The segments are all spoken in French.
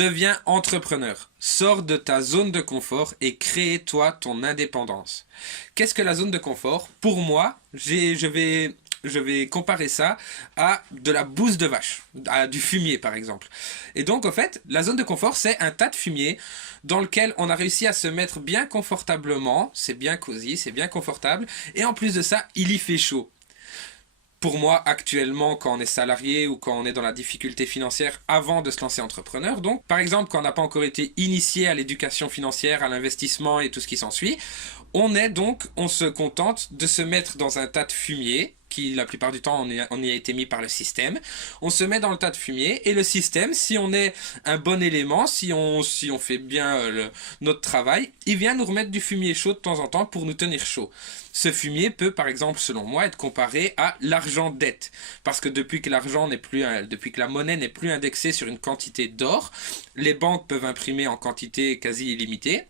Deviens entrepreneur. Sors de ta zone de confort et crée-toi ton indépendance. Qu'est-ce que la zone de confort? Pour moi, je vais comparer ça à de la bouse de vache, à du fumier par exemple. Et donc en fait, la zone de confort, c'est un tas de fumier dans lequel on a réussi à se mettre bien confortablement, c'est bien cosy, c'est bien confortable, et en plus de ça, il y fait chaud. Pour moi, actuellement, quand on est salarié ou quand on est dans la difficulté financière avant de se lancer entrepreneur, donc, par exemple, quand on n'a pas encore été initié à l'éducation financière, à l'investissement et tout ce qui s'ensuit, on se contente de se mettre dans un tas de fumier, qui la plupart du temps on y a été mis par le système. On se met dans le tas de fumier et le système, si on est un bon élément, si on fait bien notre travail, il vient nous remettre du fumier chaud de temps en temps pour nous tenir chaud. Ce fumier peut, par exemple, selon moi, être comparé à l'argent-dette. Parce que depuis que depuis que la monnaie n'est plus indexée sur une quantité d'or, les banques peuvent imprimer en quantité quasi illimitée.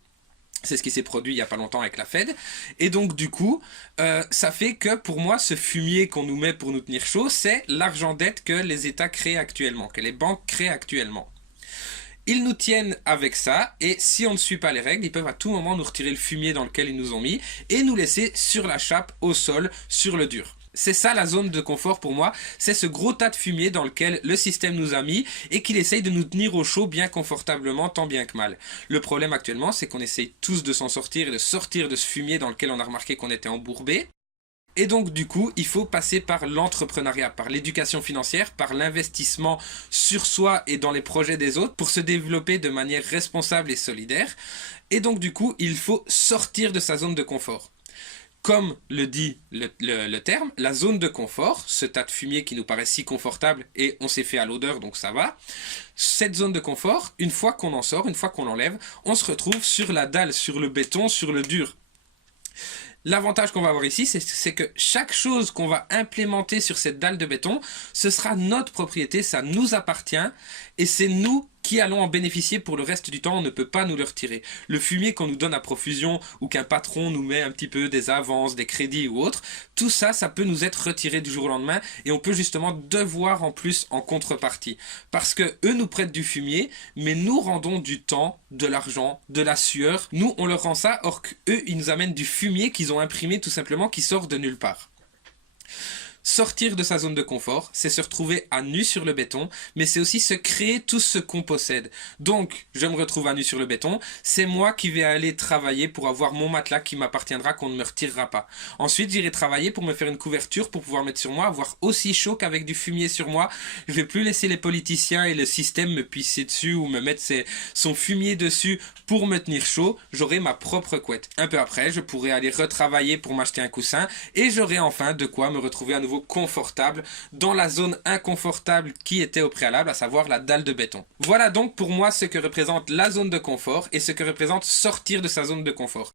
C'est ce qui s'est produit il n'y a pas longtemps avec la Fed. Et donc du coup, ça fait que pour moi, ce fumier qu'on nous met pour nous tenir chaud, c'est l'argent-dette que les États créent actuellement, que les banques créent actuellement. Ils nous tiennent avec ça, et si on ne suit pas les règles, ils peuvent à tout moment nous retirer le fumier dans lequel ils nous ont mis, et nous laisser sur la chape, au sol, sur le dur. C'est ça la zone de confort pour moi, c'est ce gros tas de fumier dans lequel le système nous a mis et qu'il essaye de nous tenir au chaud bien confortablement tant bien que mal. Le problème actuellement, c'est qu'on essaye tous de s'en sortir et de sortir de ce fumier dans lequel on a remarqué qu'on était embourbé. Et donc du coup, il faut passer par l'entrepreneuriat, par l'éducation financière, par l'investissement sur soi et dans les projets des autres pour se développer de manière responsable et solidaire. Et donc du coup, il faut sortir de sa zone de confort. Comme le dit le terme, la zone de confort, ce tas de fumier qui nous paraît si confortable et on s'est fait à l'odeur donc ça va, cette zone de confort, une fois qu'on en sort, une fois qu'on l'enlève, on se retrouve sur la dalle, sur le béton, sur le dur. L'avantage qu'on va avoir ici, c'est que chaque chose qu'on va implémenter sur cette dalle de béton, ce sera notre propriété, ça nous appartient et c'est nous qui allons en bénéficier pour le reste du temps, on ne peut pas nous le retirer. Le fumier qu'on nous donne à profusion ou qu'un patron nous met un petit peu des avances, des crédits ou autre, tout ça, ça peut nous être retiré du jour au lendemain et on peut justement devoir en plus en contrepartie. Parce que eux nous prêtent du fumier, mais nous rendons du temps, de l'argent, de la sueur. Nous, on leur rend ça, or qu'eux, ils nous amènent du fumier qu'ils ont imprimé tout simplement, qui sort de nulle part. Sortir de sa zone de confort, c'est se retrouver à nu sur le béton, mais c'est aussi se créer tout ce qu'on possède. Donc, je me retrouve à nu sur le béton, c'est moi qui vais aller travailler pour avoir mon matelas qui m'appartiendra, qu'on ne me retirera pas. Ensuite, j'irai travailler pour me faire une couverture pour pouvoir mettre sur moi, avoir aussi chaud qu'avec du fumier sur moi. Je vais plus laisser les politiciens et le système me pisser dessus ou me mettre son fumier dessus pour me tenir chaud. J'aurai ma propre couette. Un peu après, je pourrai aller retravailler pour m'acheter un coussin et j'aurai enfin de quoi me retrouver à nouveau confortable dans la zone inconfortable qui était au préalable, à savoir la dalle de béton. Voilà donc pour moi ce que représente la zone de confort et ce que représente sortir de sa zone de confort.